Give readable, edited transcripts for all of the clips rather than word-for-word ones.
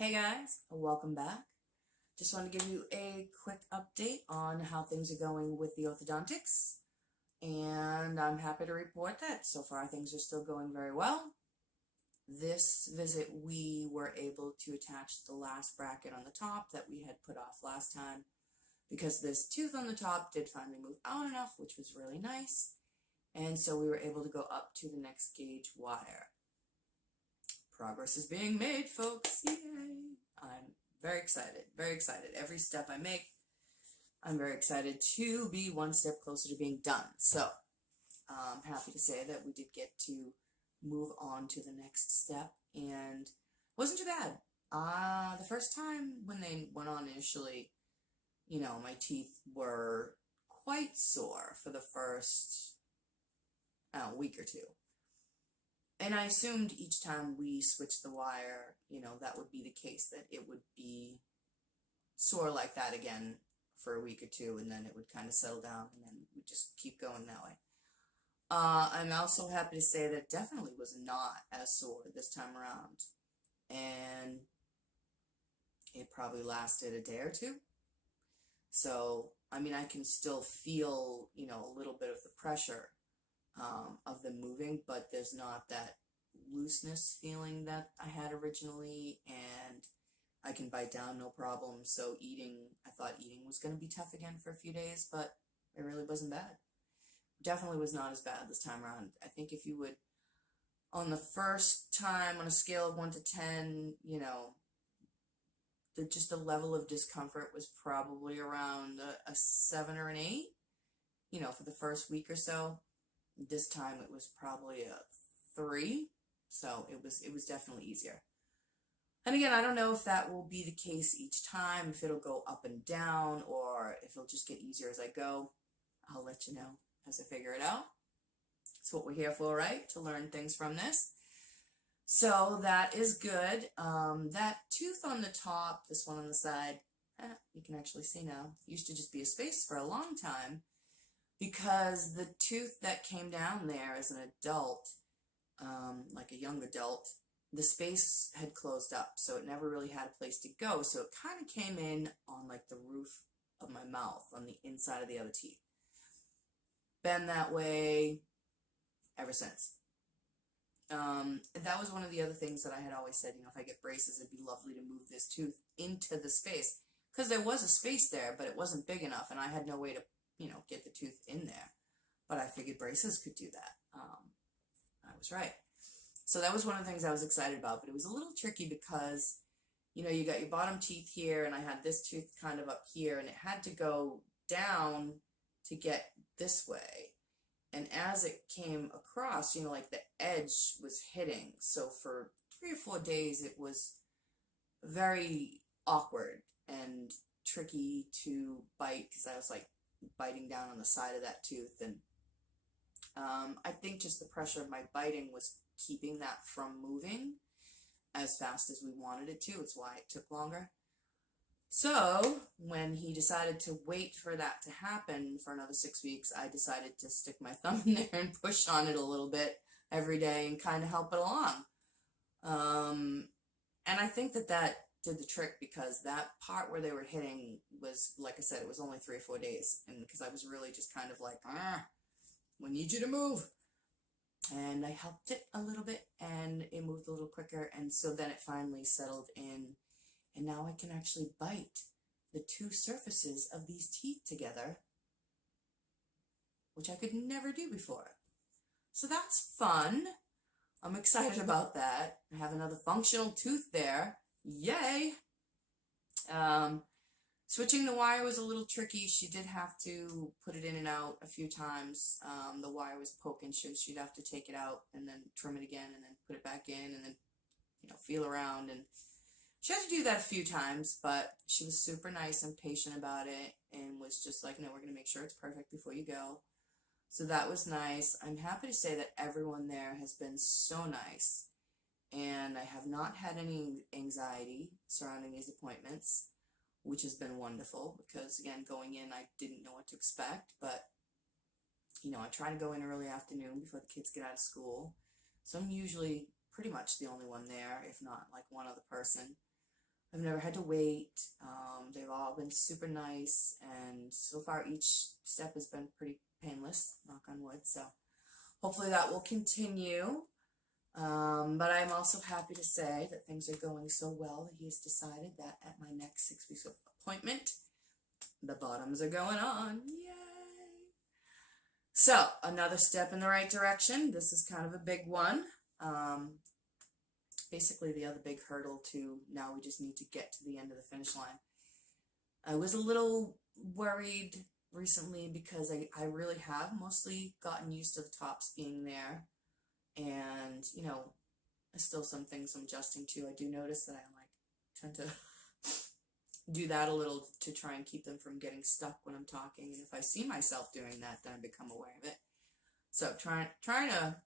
Hey guys, welcome back. Just want to give you a quick update on how things are going with the orthodontics, and I'm happy to report that so far things are still going very well. This visit we were able to attach the last bracket on the top that we had put off last time because this tooth on the top did finally move out enough, which was really nice, and so we were able to go up to the next gauge wire. Progress is being made, folks. Yay! I'm very excited, very excited. Every step I make, I'm very excited to be one step closer to being done. So I'm happy to say that we did get to move on to the next step, and it wasn't too bad. The first time when they went on initially, my teeth were quite sore for the first week or two. And I assumed each time we switched the wire, that would be the case, that it would be sore like that again for a week or two, and then it would kind of settle down, and then we'd just keep going that way. I'm also happy to say that it definitely was not as sore this time around, and it probably lasted a day or two. So, I can still feel, a little bit of the pressure of them moving, but there's not that looseness feeling that I had originally, and I can bite down no problem. So I thought eating was going to be tough again for a few days, but it really wasn't bad. Definitely was not as bad this time around. I think if you would, on the first time, on a scale of 1 to 10, just the level of discomfort was probably around a 7 or an 8, for the first week or so. This time it was probably a 3, so it was definitely easier. And again, I don't know if that will be the case each time, if it'll go up and down, or if it'll just get easier as I go. I'll let you know as I figure it out. That's what we're here for, right? To learn things from this. So that is good. That tooth on the top, this one on the side, you can actually see now, used to just be a space for a long time, because the tooth that came down there as an adult, like a young adult, the space had closed up, so it never really had a place to go, so it kind of came in on like the roof of my mouth, on the inside of the other teeth. Been that way ever since. That was one of the other things that I had always said, if I get braces, it'd be lovely to move this tooth into the space, because there was a space there, but it wasn't big enough, and I had no way to get the tooth in there. But I figured braces could do that. I was right. So that was one of the things I was excited about, but it was a little tricky because, you got your bottom teeth here, and I had this tooth kind of up here, and it had to go down to get this way. And as it came across, like the edge was hitting. So for 3 or 4 days, it was very awkward and tricky to bite, because I was like biting down on the side of that tooth, and I think just the pressure of my biting was keeping that from moving as fast as we wanted it to. It's why it took longer. So when he decided to wait for that to happen for another 6 weeks, I decided to stick my thumb in there and push on it a little bit every day and kind of help it along. And I think that did the trick, because that part where they were hitting was, like I said, it was only 3 or 4 days, and because I was really just kind of like, we need you to move, and I helped it a little bit, and it moved a little quicker, and so then it finally settled in, and now I can actually bite the 2 surfaces of these teeth together, which I could never do before. So that's fun. I'm excited about that. I have another functional tooth there. Yay! Switching the wire was a little tricky. She did have to put it in and out a few times. The wire was poking, so she'd have to take it out and then trim it again and then put it back in and then, feel around. And she had to do that a few times, but she was super nice and patient about it and was just like, no, we're going to make sure it's perfect before you go. So that was nice. I'm happy to say that everyone there has been so nice, and I have not had any anxiety surrounding these appointments, which has been wonderful, because again, going in, I didn't know what to expect, but I try to go in early afternoon before the kids get out of school, so I'm usually pretty much the only one there, if not like one other person. I've never had to wait. They've all been super nice, and so far each step has been pretty painless, knock on wood, so hopefully that will continue. But I'm also happy to say that things are going so well that he's decided that at my next 6 weeks appointment, the bottoms are going on. Yay! So, another step in the right direction. This is kind of a big one. Basically the other big hurdle to now we just need to get to the end of the finish line. I was a little worried recently because I really have mostly gotten used to the tops being there, and you know, there's still some things I'm adjusting to. I do notice that I tend to do that a little to try and keep them from getting stuck when I'm talking, and if I see myself doing that, then I become aware of it. So trying to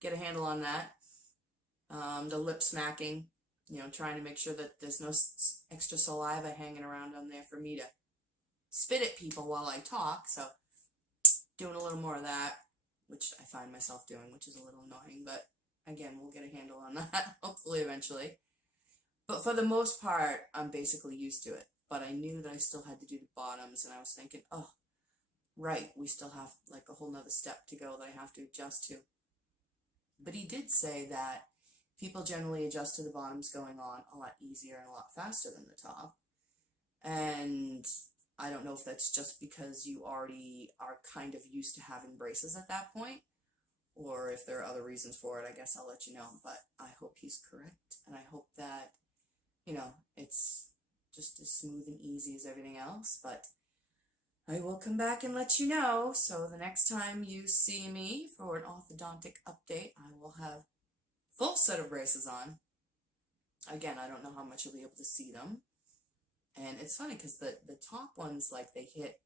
get a handle on that. The lip smacking, you know, trying to make sure that there's no extra saliva hanging around on there for me to spit at people while I talk. So doing a little more of that, which I find myself doing, which is a little annoying, but again, we'll get a handle on that hopefully eventually. But for the most part, I'm basically used to it. But I knew that I still had to do the bottoms, and I was thinking, oh, right, we still have like a whole nother step to go that I have to adjust to. But he did say that people generally adjust to the bottoms going on a lot easier and a lot faster than the top. And I don't know if that's just because you already are kind of used to having braces at that point, or if there are other reasons for it. I guess I'll let you know, but I hope he's correct, and I hope that, you know, it's just as smooth and easy as everything else, but I will come back and let you know. So the next time you see me for an orthodontic update, I will have full set of braces on. Again, I don't know how much you'll be able to see them. And it's funny because the top ones, like, they hit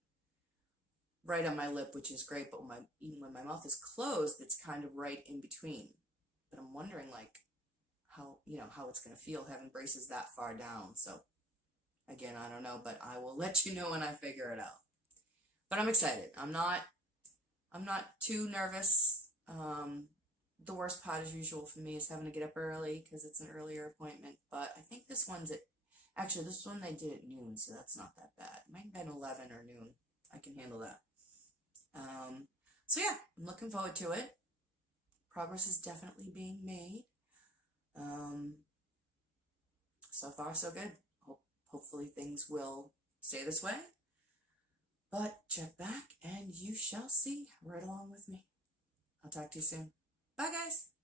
right on my lip, which is great, but even when my mouth is closed, it's kind of right in between. But I'm wondering, like, how it's going to feel having braces that far down. So, again, I don't know, but I will let you know when I figure it out. But I'm excited. I'm not too nervous. The worst part, as usual, for me is having to get up early because it's an earlier appointment. But I think this one's actually, this one they did at noon, so that's not that bad. It might have been 11 or noon. I can handle that. So yeah, I'm looking forward to it. Progress is definitely being made. So far, so good. Hopefully things will stay this way. But check back and you shall see right along with me. I'll talk to you soon. Bye, guys.